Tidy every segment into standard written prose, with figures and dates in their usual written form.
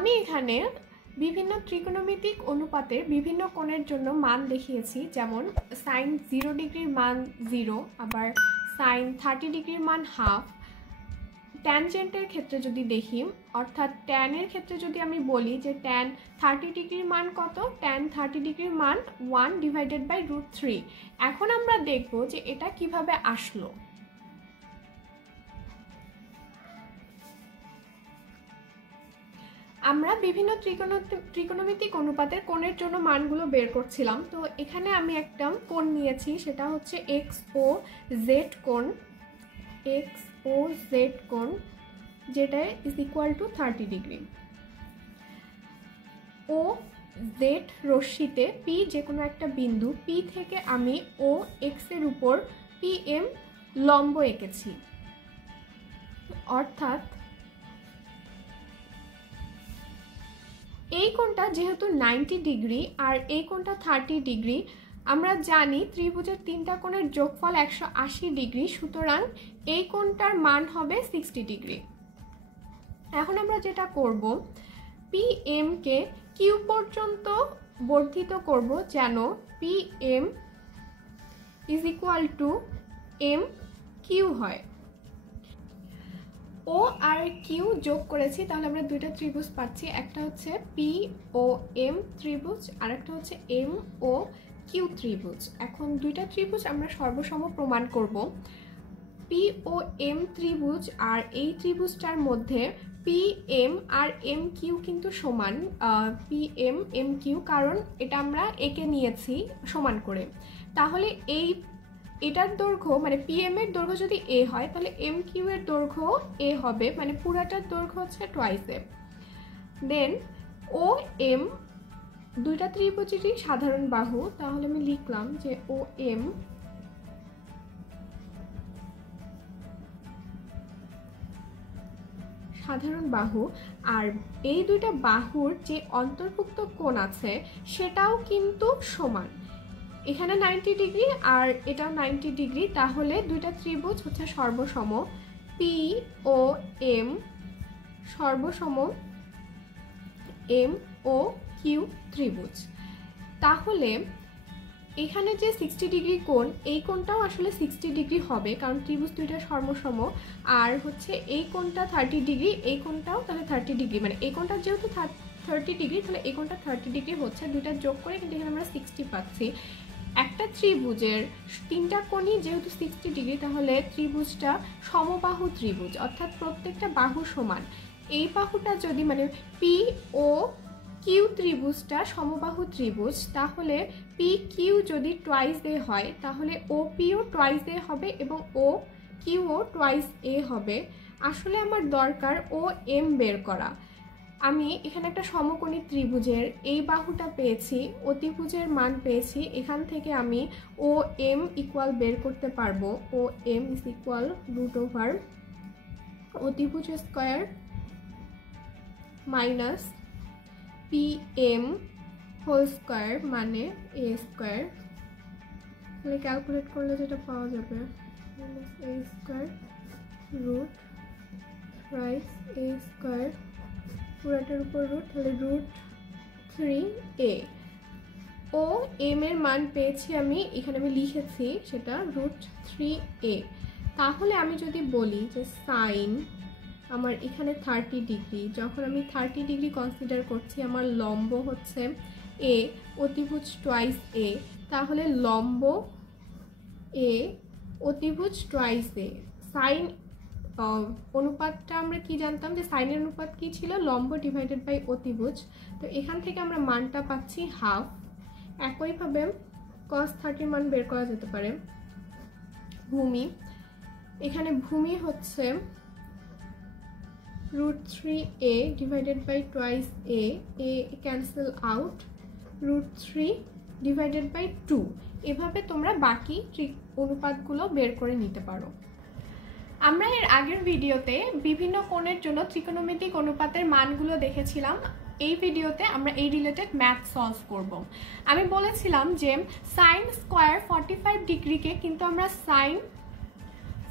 আমি এখানে বিভিন্ন ত্রিকোণমিতিক অনুপাতের বিভিন্ন কোণের জন্য মান দেখিয়েছি, যেমন সাইন 0 ডিগ্রির মান 0, আবার সাইন 30 ডিগ্রির মান হাফ। ট্যানজেন্টের ক্ষেত্রে যদি দেখি, অর্থাৎ ট্যানের ক্ষেত্রে যদি আমি বলি যে ট্যান 30 ডিগ্রির মান কত, ট্যান 30 ডিগ্রির মান 1/√3। এখন আমরা দেখব যে এটা কিভাবে আসলো। আমরা বিভিন্ন ত্রিকোণমিতিক অনুপাতের কোণের জন্য মানগুলো বের করছিলাম। তো এখানে আমি একটা কোণ নিয়েছি, সেটা হচ্ছে এক্স ও জেড কোণ, এক্স ও জেড কোণ, যেটা is equal to 30 degree. O Z রশ্মিতে পি যে কোনো একটা বিন্দু, পি থেকে আমি ও এক্স এর উপর পি এম লম্ব এঁকেছি, অর্থাৎ এই কোণটা যেহেতু 90 ডিগ্রি আর এই কোণটা 30 ডিগ্রি, আমরা জানি ত্রিভুজের তিনটা কোণের যোগফল 180 ডিগ্রি, সুতরাং এই কোণটার মান হবে 60 ডিগ্রি। এখন আমরা যেটা করব, পি এম কে কিউ পর্যন্ত বর্ধিত করব, যেন P M is equal to M Q হয়। ও আর কিউ যোগ করেছি, তাহলে আমরা দুইটা ত্রিভুজ পাচ্ছি, একটা হচ্ছে পি ও এম ত্রিভুজ আর একটা হচ্ছে এম ও কিউ ত্রিভুজ। এখন দুইটা ত্রিভুজ আমরা সর্বসম প্রমাণ করব। পি ও এম ত্রিভুজ আর এই ত্রিভুজটার মধ্যে পি এম আর এম কিউ কিন্তু সমান, পি এম এম কিউ, কারণ এটা আমরা একে নিয়েছি সমান করে। তাহলে এটার দৈর্ঘ্য মানে পি এম এর দৈর্ঘ্য যদি এ হয়, তাহলে এম কিউ এর দৈর্ঘ্য এ হবে, মানে পুরাটার দৈর্ঘ্য হচ্ছে টুয়াইস এ। দেন ও এম দুইটা ত্রিভুজেরই সাধারণ বাহু, তাহলে আমি লিখলাম যে ও এম সাধারণ বাহু, আর এই দুইটা বাহুর যে অন্তর্ভুক্ত কোণ আছে সেটাও কিন্তু সমান। এখানে 90 ডিগ্রি আর এটাও 90 ডিগ্রি, তাহলে দুইটা ত্রিভুজ হচ্ছে সর্বসম। পি ও এম সর্বসম এম ও কিউ ত্রিভুজ। তাহলে এখানে যে 60 ডিগ্রি কোণ, এই কোণটাও আসলে 60 ডিগ্রি হবে, কারণ ত্রিভুজ দুইটা সর্বসম। আর হচ্ছে এই কোণটা 30 ডিগ্রি, এই কোণটাও তাহলে 30 ডিগ্রি, মানে এই কোণটা যেহেতু 30 ডিগ্রি, তাহলে এই কোণটা 30 ডিগ্রি হচ্ছে, দুইটা যোগ করে কিন্তু এখানে আমরা 60 পাচ্ছি। একটা ত্রিভুজের তিনটা কোণই যেহেতু 60 ডিগ্রি, তাহলে ত্রিভুজটা সমবাহু ত্রিভুজ, অর্থাৎ প্রত্যেকটা বাহু সমান। এই বাহুটা যদি মানে পি ও কিউ ত্রিভুজটা সমবাহু ত্রিভুজ, তাহলে পি কিউ যদি টুয়াইস এ হয়, তাহলে ও পিও টুয়াইস এ হবে এবং ও কিউও টুয়াইস এ হবে। আসলে আমার দরকার ও এম বের করা। আমি এখানে একটা সমকোণী ত্রিভুজের এই বাহুটা পেয়েছি, অতিভুজের মান পেয়েছি, এখান থেকে আমি ও এম ইকুয়াল বের করতে পারবো। ও এম ইজ ইকুয়াল √ওভার অতিভুজ square minus P M whole square মানে এ স্কোয়ার। তাহলে ক্যালকুলেট করলে যেটা পাওয়া যাবে A square √right A square পুরাটার উপর রুট, তাহলে √3a। ও এম এর মান পেয়েছি আমি, এখানে আমি লিখেছি সেটা √3a। তাহলে আমি যদি বলি যে সাইন আমার এখানে 30 ডিগ্রি, যখন আমি 30 ডিগ্রি কনসিডার করছি, আমার লম্ব হচ্ছে এ, অতিভুজ টুয়াইস এ, তাহলে লম্ব এ অতিভুজ টুয়াইস এ। সাইন অনুপাতটা আমরা কি জানতাম যে সাইনের অনুপাত কি ছিল, লম্ব ডিভাইডেড বাই অতিভুজ। তো এখান থেকে আমরা মানটা পাচ্ছি হাফ। একইভাবে cos 30 মান বের করা যেতে পারে। ভূমি, এখানে ভূমি হচ্ছে √3a divided by twice A, A cancel out, √3 divided by 2। এভাবে তোমরা বাকি অনুপাতগুলো বের করে নিতে পারো। আমরা এর আগের ভিডিওতে বিভিন্ন কোণের জন্য ত্রিকোণমিতিক অনুপাতের মানগুলো দেখেছিলাম। এই ভিডিওতে আমরা এই রিলেটেড ম্যাথ সলভ করব। আমি বলেছিলাম যে সাইন স্কোয়ার 45 ডিগ্রিকে কিন্তু আমরা সাইন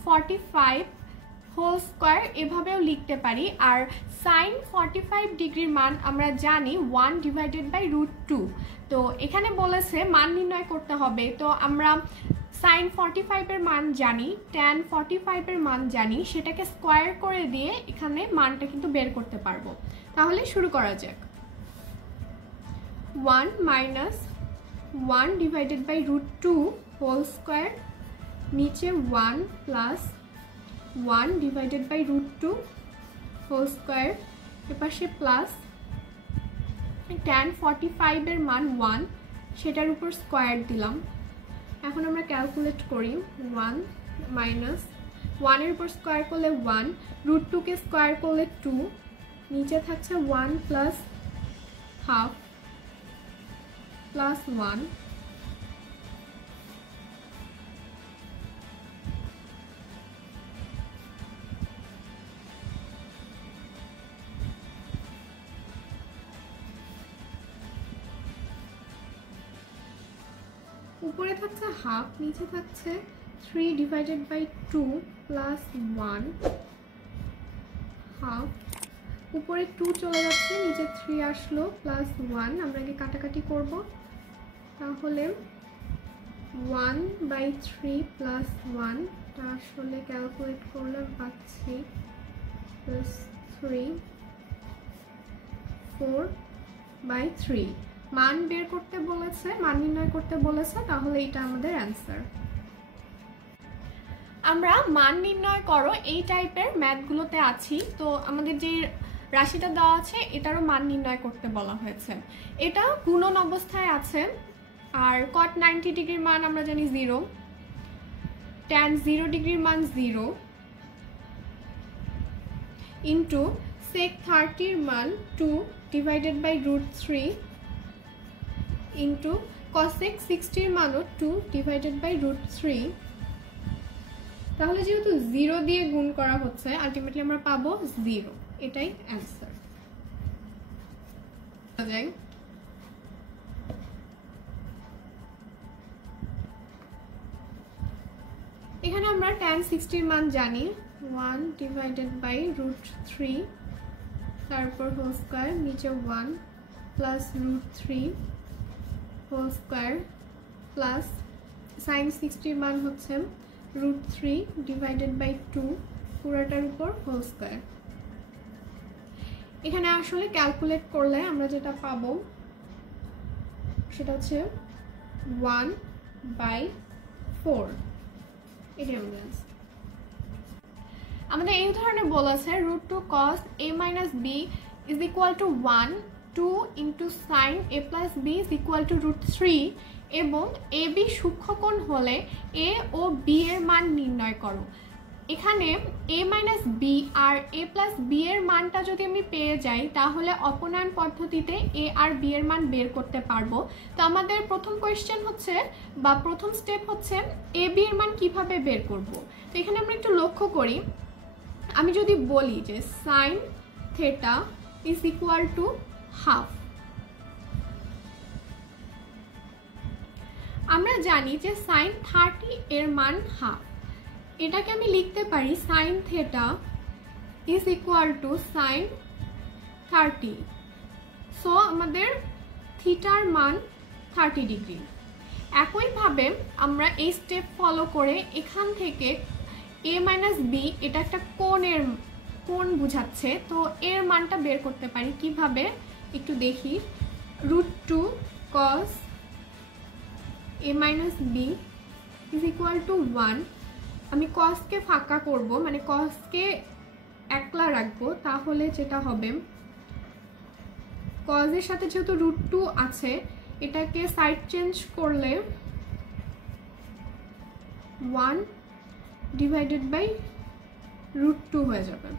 45 হোল স্কোয়ার এভাবেও লিখতে পারি। আর সাইন 45 ডিগ্রির মান আমরা জানি 1 ডিভাইডেড বাই √2। তো এখানে বলেছে মান নির্ণয় করতে হবে, তো আমরা সাইন 45 এর মান জানি, ট্যান 45 এর মান জানি, সেটাকে স্কোয়ার করে দিয়ে এখানে মানটা কিন্তু বের করতে পারবো। তাহলে শুরু করা যাক। 1 minus 1 divided by √2 whole square, নিচে 1 plus 1 divided by √2 whole square, এপাশে প্লাস ট্যান 45 এর মান 1, সেটার উপর স্কোয়ার দিলাম। এখন আমরা ক্যালকুলেট করি। 1 মাইনাস 1 এর উপর স্কোয়ার করলে 1, √2 কে স্কোয়ার করলে 2, নিচে থাকছে 1 প্লাস হাফ প্লাস 1, উপরে থাকছে হাফ, নিচে থাকছে 3 ডিভাইডেড বাই 2 প্লাস 1 হাফ, উপরে 2 চলে যাচ্ছে, নিচে 3 আসলো প্লাস 1। আমরা আগে কাটাকাটি করব, তাহলে 1/3 প্লাস 1, তা আসলে ক্যালকুলেট করলে পাচ্ছি প্লাস 3 4/3। মান বের করতে বলেছে, মান নির্ণয় করতে বলেছে, তাহলে এটা আমাদের অ্যান্সার। আমরা মান নির্ণয় করো এই টাইপের ম্যাথগুলোতে আছি, তো আমাদের যে রাশিটা দেওয়া আছে এটারও মান নির্ণয় করতে বলা হয়েছে। এটা গুণন অবস্থায় আছে, আর cot 90 ডিগ্রির মান আমরা জানি 0, tan 0 ডিগ্রির মান 0, ইন্টু sec 30 এর মান 2 ডিভাইডেড বাই √3, ইন্টু cosec 60 এর মানও 2 ডিভাইডেড বাই √3। তাহলে যেহেতু 0 দিয়ে গুণ করা হচ্ছে, আলটিমেটলি আমরা পাবো 0, এটাই অ্যান্সার। এখানে আমরা tan 60 এর মান জানি 1 ডিভাইডেড বাই √3, তারপর হোল স্কয়ার, নিচে 1 plus √3 whole square, plus sin 60 এর মান হচ্ছে √3 ডিভাইডেড বাই 2 পুরোটার উপর হোল স্কয়ার। এখানে আসলে ক্যালকুলেট করলে আমরা যেটা পাবো সেটা হচ্ছে 1/4, এটাই আমাদের आंसर। আমাদের এই উদাহরণে বলেছে √2 cos a minus b is equal to 1, 2 into sin a plus b is equal to √3 এবং ab সূক্ষ্মকোণ হলে a ও b এর মান নির্ণয় করো। এখানে a minus b R a plus b এর মানটা যদি আমি পেয়ে যাই তাহলে অপনয়ন পদ্ধতিতে a আর b এর মান বের করতে পারবো। তো আমাদের প্রথম কোয়েশ্চেন হচ্ছে বা প্রথম স্টেপ হচ্ছে a b এর মান কিভাবে বের করব। তো এখানে আমরা একটু লক্ষ্য করি, আমি যদি বলি যে sin theta is equal to half, আমরা জানি যে sin 30 এর মান হাফ, এটাকে আমি লিখতে পারি sin theta is equal to sin 30, so আমাদের থিটার মান 30 ডিগ্রি। একইভাবে আমরা এই স্টেপ ফলো করে এখান থেকে a minus b এটা একটা কোণ বোঝাচ্ছে, তো এর মানটা বের করতে পারি কিভাবে একটু দেখি। √2 cos a minus b is equal to 1, আমি cosকে ফাঁকা করব, মানে cosকে একলা রাখবো, তাহলে যেটা হবে cos এর সাথে যেহেতু √2 আছে এটাকে সাইড চেঞ্জ করলে 1 ডিভাইডেড বাই √2 হয়ে যাবে।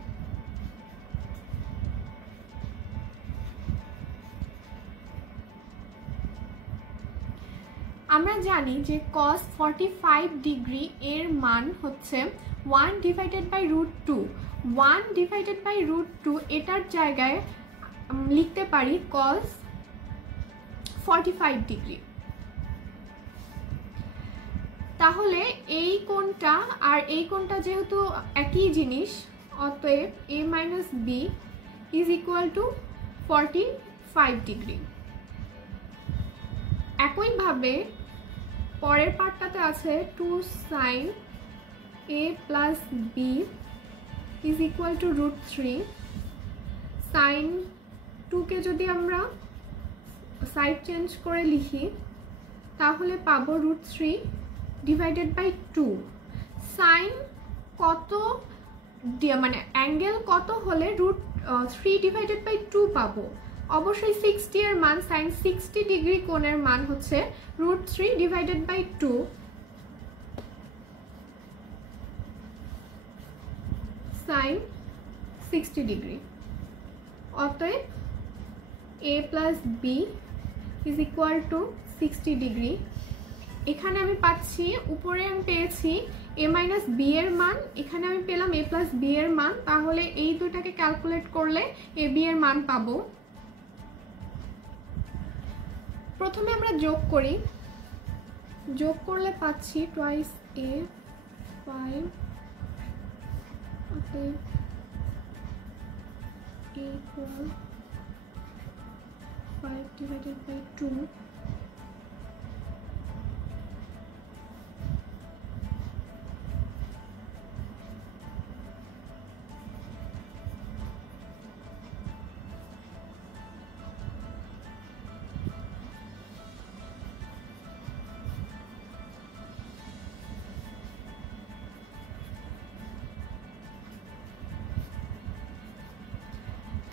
আমরা জানি যে cos 45 ডিগ্রি এর মান হচ্ছে 1 ডিভাইডেড বাই √2, 1 ডিভাইডেড বাই √2 এটার জায়গায় লিখতে পারি cos 45 ডিগ্রি। তাহলে এই কোণটা আর এই কোণটা যেহেতু একই জিনিস, অতএব a minus B is equal to 45 degree. একইভাবে পরের পার্টটাতে আছে 2 sine a plus B is equal to √3। Sine 2কে যদি আমরা সাইড চেঞ্জ করে লিখি তাহলে পাবো √3 ডিভাইডেড বাই 2। সাইন কত মানে অ্যাঙ্গেল কত হলে √3 ডিভাইডেড বাই 2 পাবো? অবশ্যই 60 এর মান, সাইন 60 ডিগ্রি কোণের মান হচ্ছে √3 ডিভাইডেড বাই 2। Sine 60 degree. অতএব a plus B is equal to 60 degree. এখানে আমি পাচ্ছি, উপরে আমি পেয়েছি a মাইনাস বি এর মান, এখানে আমি পেলাম a প্লাস বি এর মান। তাহলে এই দুটাকে ক্যালকুলেট করলে a b এর মান পাবো। প্রথমে আমরা যোগ করি, যোগ করলে পাচ্ছি টুয়াইস a 5 অতএব a equal 5 divided by 2।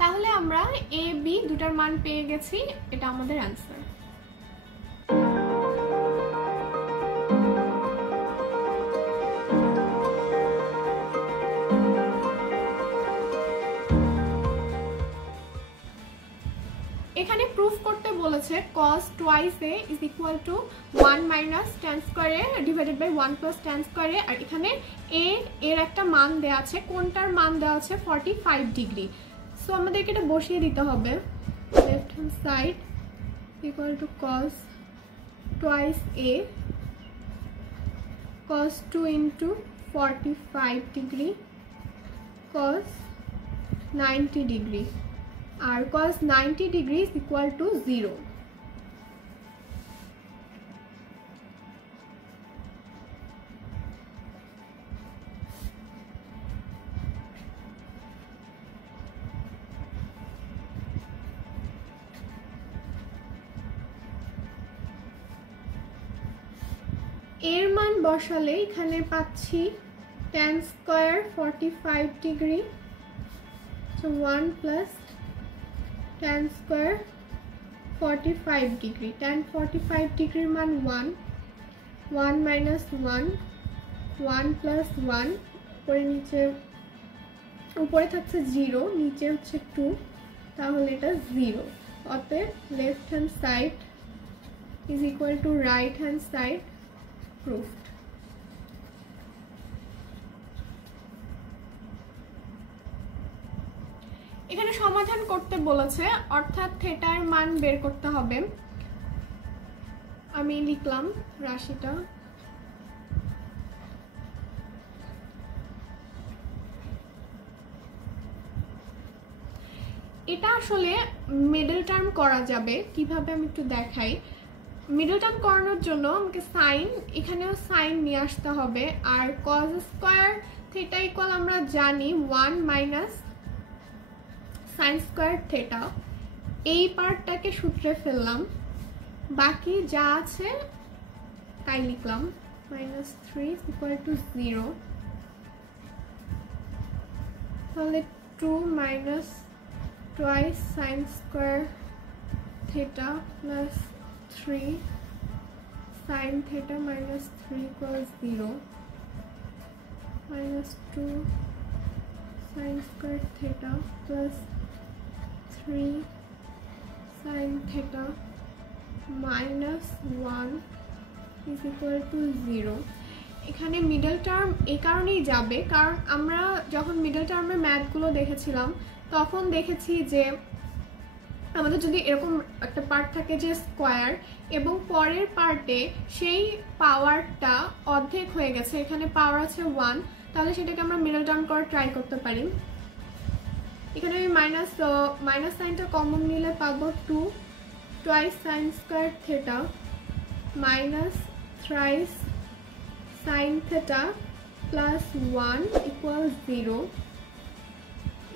তাহলে আমরা a b দুটার মান পেয়ে গেছি, এটা আমাদের অ্যান্সার। এখানে প্রুফ করতে বলেছে cos twice a is equal to 1 minus tan square a divided by 1 plus tan square a। আর এখানে a এর একটা মান দেওয়া আছে, কোনটার মান দেওয়া আছে 45 ডিগ্রি। সো আমাদেরকে এটা বসিয়ে দিতে হবে। Left hand side equal to cos twice a cos 2 into 45 degree cos 90 degree, আর cos 90 degree is equal to 0। এর মান বসালে এখানে পাচ্ছি tan square 45 degree, so 1 plus tan square 45 degree. tan 45 ডিগ্রির মান 1, 1 মাইনাস 1, 1 প্লাস 1, উপরে নিচে, উপরে থাকছে 0, নিচে হচ্ছে 2, তাহলে এটা 0। অতএব left hand side is equal to right hand side. Proofed. এখানে সমাধান করতে বলেছে, অর্থাৎ থিটার মান বের করতে হবে। আমি লিখলাম রাশিটা। এটা আসলে মিডল টার্ম করা যাবে কিভাবে আমি একটু দেখাই। মিডল টার্ম করানোর জন্য আমাকে সাইন, এখানেও সাইন নিয়ে আসতে হবে। আর কজ স্কয়ার থিটা ইকুয়াল আমরা জানি 1 মাইনাস সাইন স্কয়ার থিটা। এই পার্টটাকে সূত্রে ফেললাম, বাকি যা আছে তাই লিখলাম। -3 ইকুয়াল টু 0, তাহলে 2 minus twice sine square theta plus 3 sin theta minus 3 equals 0, minus 2 sin square theta plus 3 sin theta minus 1 is equal to 0. এখানে মিডল টার্ম এই কারণেই যাবে, কারণ আমরা যখন মিডল টার্মের ম্যাথগুলো দেখেছিলাম তখন দেখেছি যে আমাদের যদি এরকম একটা পার্ট থাকে যে স্কোয়ার এবং পরের পার্টে সেই পাওয়ারটা অর্ধেক হয়ে গেছে, এখানে পাওয়ার আছে 1, তাহলে সেটাকে আমরা মিডল টার্ম করে ট্রাই করতে পারি। এখানে আমি মাইনাস সাইনটা কমন নিলে পাবো 2 twice sine square theta minus thrice sine theta plus 1 equal 0।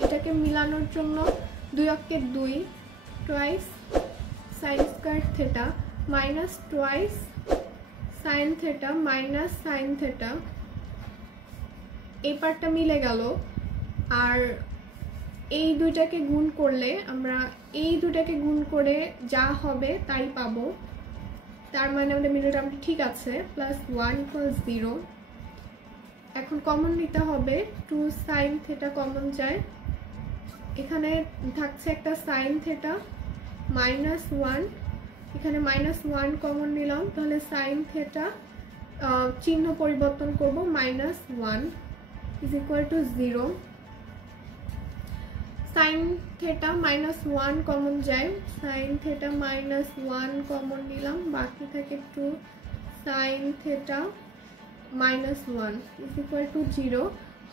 এটাকে মিলানোর জন্য 2 অক্ষে 2 twice sine square theta minus twice sine theta minus sine theta, এই পার্টটা মিলে গেল। আর এই দুইটাকে গুণ করলে আমরা এই দুটাকে গুণ করে যা হবে তাই পাবো, তার মানে আমাদের মিডল টার্মটা ঠিক আছে, প্লাস 1 ইকুয়াল 0। এখন কমন নিতে হবে, 2 সাইন থেটা কমন যায়, এখানে থাকছে একটা সাইন থেটা মাইনাস 1, এখানে মাইনাস 1 কমন নিলাম, তাহলে সাইন থেটা চিহ্ন পরিবর্তন করব, minus 1 is equal to 0। Sine theta minus 1 common যায়, সাইন থেটা মাইনাস 1 কমন নিলাম, বাকি থাকে 2 sine theta minus 1 is equal to 0।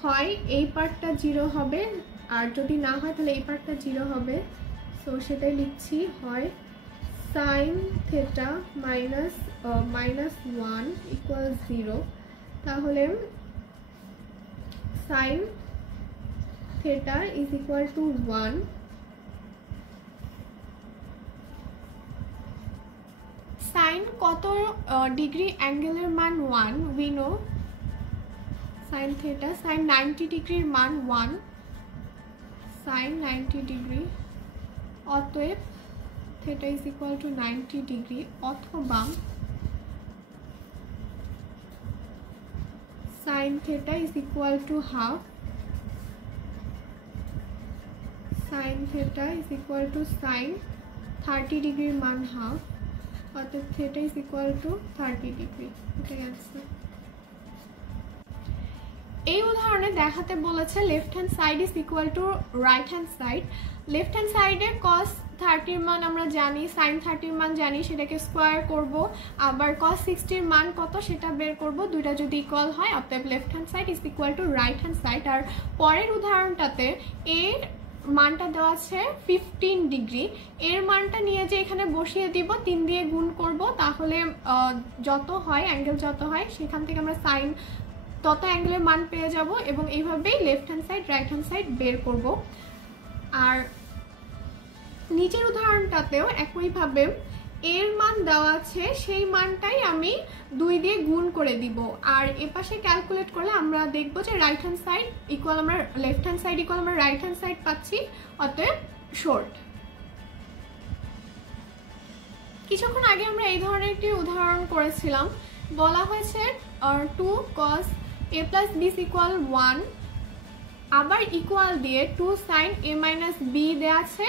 হয় এই পার্টটা 0 হবে, আর যদি না হয় তাহলে এই পার্টটা 0 হবে, সো সেটাই লিখছি, হয় সাইন থেটা মাইনাস 1 ইকুয়াল 0। তাহলে sine theta is equal to 1। Sine কত ডিগ্রি অ্যাঙ্গেলের মান 1 we know, sine theta sine 90 ডিগ্রির মান 1, সাইন 90 ডিগ্রি, অতএব theta is equal to 90 degree, অথবা sine theta is equal to half, sine theta is equal to sine 30 ডিগ্রির মান half, অর্থাৎ theta is equal to 30 degree. এটাই অ্যান্সার। এই উদাহরণে দেখাতে বলেছে left hand side is equal to right hand side. Left hand সাইডে কস 30 মান আমরা জানি, সাইন 30 মান জানি, সেটাকে স্কোয়ার করব, আবার কস 60 মান কত সেটা বের করব, দুইটা যদি ইকুয়াল হয় অতএব left hand side is equal to right hand side. আর পরের উদাহরণটাতে এর মানটা দেওয়া আছে 15 ডিগ্রি, এর মানটা নিয়ে যে এখানে বসিয়ে দিব, 3 দিয়ে গুণ করব, তাহলে যত হয় অ্যাঙ্গেল যত হয় সেখান থেকে আমরা সাইন তত অ্যাঙ্গেলের মান পেয়ে যাব, এবং এইভাবেই left hand side right hand side বের করব। আর নিচের উদাহরণটাতেও একইভাবে এর মান দেওয়া আছে, সেই মানটাই আমি 2 দিয়ে গুণ করে দিব, আর এপাশে ক্যালকুলেট করলে আমরা দেখব যে রাইট হ্যান্ড সাইড ইকুয়াল আমরা লেফট হ্যান্ড সাইড ইকুয়াল আমরা রাইট হ্যান্ড সাইড পাচ্ছি, অতএব শর্ট। কিছুক্ষণ আগে আমরা এই ধরনের একটি উদাহরণ করেছিলাম, বলা হয়েছে 2 cos a plus b equal 1, আবার ইকুয়াল দিয়ে 2 sin a minus b দেওয়া আছে,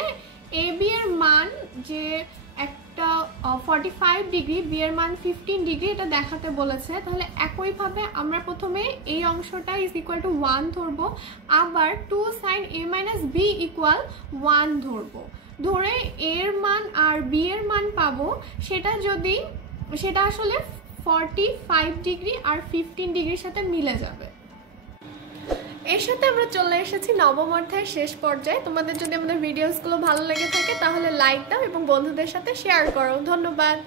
a b এর মান যে একটা 45 ডিগ্রি, b এর মান 15 ডিগ্রি, এটা দেখাতে বলেছে। তাহলে একইভাবে আমরা প্রথমে এই অংশটা ইজ ইকুয়াল টু 1 ধরবো, আবার 2 sin a minus b equal 1 ধরবো, ধরে এর মান আর b এর মান পাবো, সেটা আসলে 45 ডিগ্রি আর 15 ডিগ্রির সাথে মিলে যাবে। এর সাথে আমরা চলে এসেছি নবম অধ্যায়ের শেষ পর্যায়ে। তোমাদের যদি আমাদের ভিডিওসগুলো ভালো লেগে থাকে তাহলে লাইক দাও এবং বন্ধুদের সাথে শেয়ার করো। ধন্যবাদ।